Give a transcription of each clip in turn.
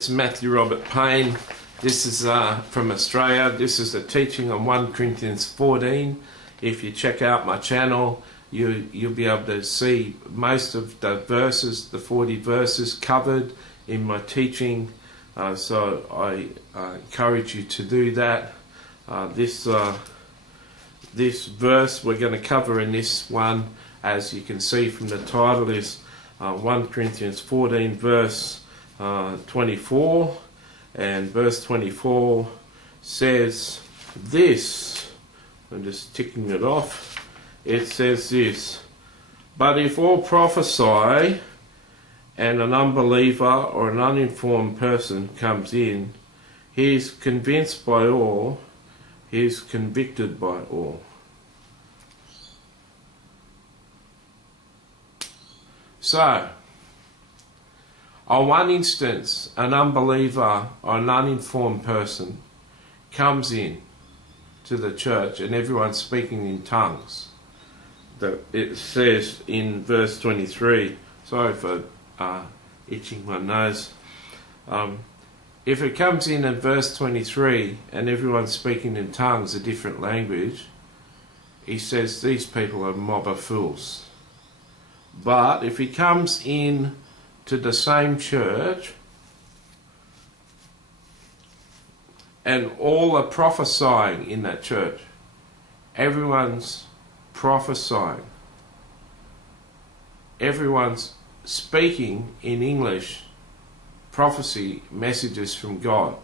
It's Matthew Robert Payne. This is from Australia. This is a teaching on 1 Corinthians 14. If you check out my channel, you'll be able to see most of the verses, the 40 verses covered in my teaching. So I encourage you to do that. This verse we're going to cover in this one, as you can see from the title, is 1 Corinthians 14 verse 24, and verse 24 says this. I'm just ticking it off. It says this: but if all prophesy and an unbeliever or an uninformed person comes in, he is convinced by all, he is convicted by all. So, on one instance, an unbeliever or an uninformed person comes in to the church and everyone's speaking in tongues. It says in verse 23, sorry for itching my nose. If it comes in verse 23 and everyone's speaking in tongues, a different language, he says these people are a mob of fools. But if he comes in to the same church and all are prophesying in that church, everyone's prophesying, everyone's speaking in English, prophecy messages from God.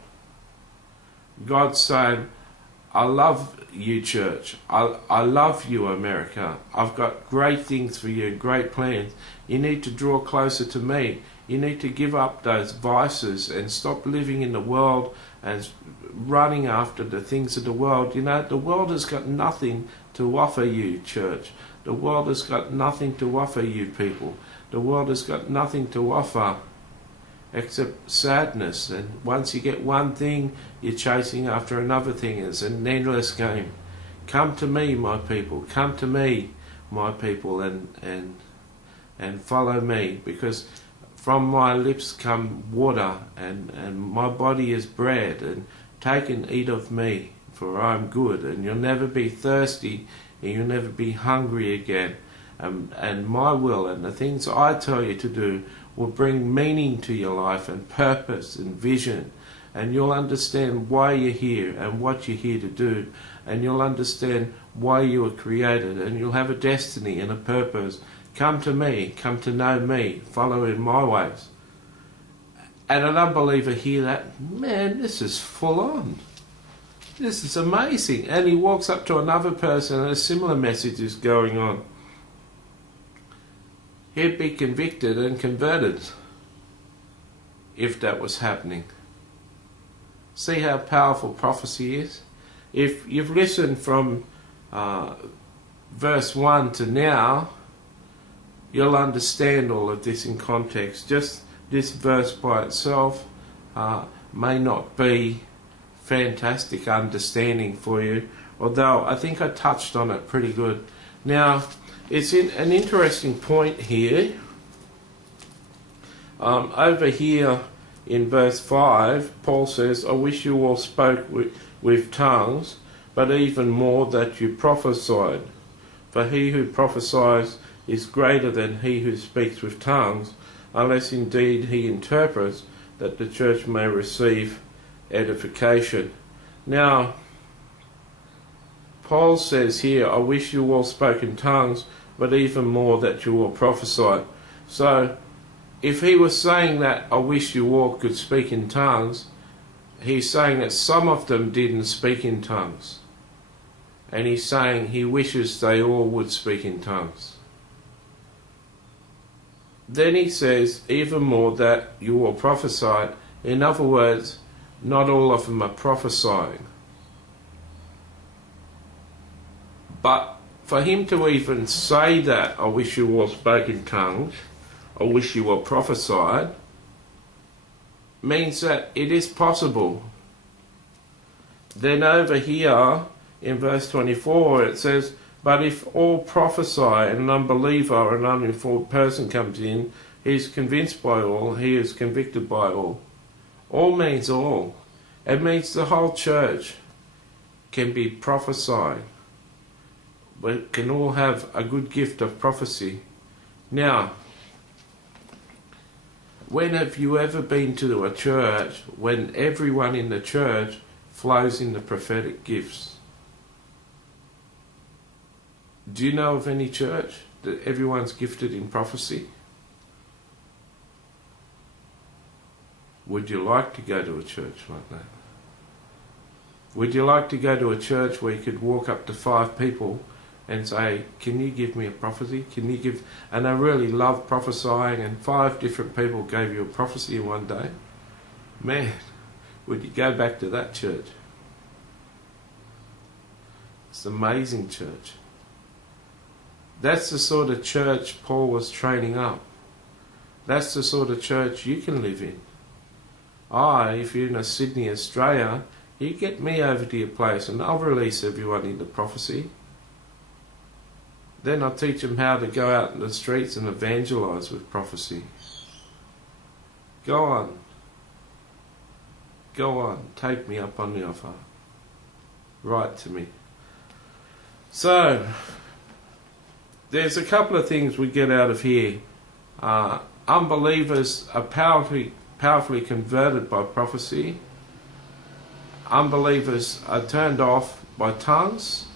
God's saying, I love you, church. I love you, America. I've got great things for you, great plans. You need to draw closer to me. You need to give up those vices and stop living in the world and running after the things of the world. You know, the world has got nothing to offer you, church. The world has got nothing to offer you, people. The world has got nothing to offer except sadness, and once you get one thing, you're chasing after another thing. It's an endless game. Come to me, my people. Come to me, my people, and follow me, because from my lips come water, and my body is bread, and take and eat of me, for I am good, and you'll never be thirsty, and you'll never be hungry again. And my will and the things I tell you to do will bring meaning to your life and purpose and vision, and you'll understand why you're here and what you're here to do, and you'll understand why you were created, and you'll have a destiny and a purpose. Come to me, come to know me, follow in my ways. And an unbeliever hear that, man, this is full on. This is amazing. And he walks up to another person and a similar message is going on. He'd be convicted and converted if that was happening. See how powerful prophecy is? If you've listened from verse 1 to now, you'll understand all of this in context. Just this verse by itself may not be fantastic understanding for you, although I think I touched on it pretty good. Now, it's an interesting point here. Over here in verse 5, Paul says, I wish you all spoke with tongues, but even more that you prophesied. For he who prophesies is greater than he who speaks with tongues, unless indeed he interprets, that the church may receive edification. Now, Paul says here, I wish you all spoke in tongues, but even more that you all prophesy. So, if he was saying that, I wish you all could speak in tongues, he's saying that some of them didn't speak in tongues. And he's saying he wishes they all would speak in tongues. Then he says, even more that you all prophesy. In other words, not all of them are prophesying. But for him to even say that, I wish you all spoke in tongues, I wish you all prophesied, means that it is possible. Then over here in verse 24 it says, but if all prophesy and an unbeliever or an uninformed person comes in, he is convinced by all, he is convicted by all. All means all. It means the whole church can be prophesying. We can all have a good gift of prophecy. Now, when have you ever been to a church when everyone in the church flows in the prophetic gifts? Do you know of any church that everyone's gifted in prophecy? Would you like to go to a church like that? Would you like to go to a church where you could walk up to 5 people and say, can you give me a prophecy? Can you give... And I really love prophesying, and 5 different people gave you a prophecy in one day. Man, would you go back to that church? It's an amazing church. That's the sort of church Paul was training up. That's the sort of church you can live in. If you're in Sydney, Australia, you get me over to your place and I'll release everyone into prophecy. Then I'll teach them how to go out in the streets and evangelize with prophecy. Go on. Go on. Take me up on the offer. Write to me. So, there's a couple of things we get out of here. Unbelievers are powerfully converted by prophecy. Unbelievers are turned off by tongues.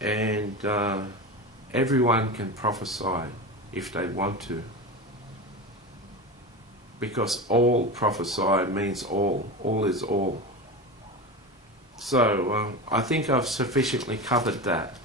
And everyone can prophesy if they want to. Because all prophesy means all. All is all. So I think I've sufficiently covered that.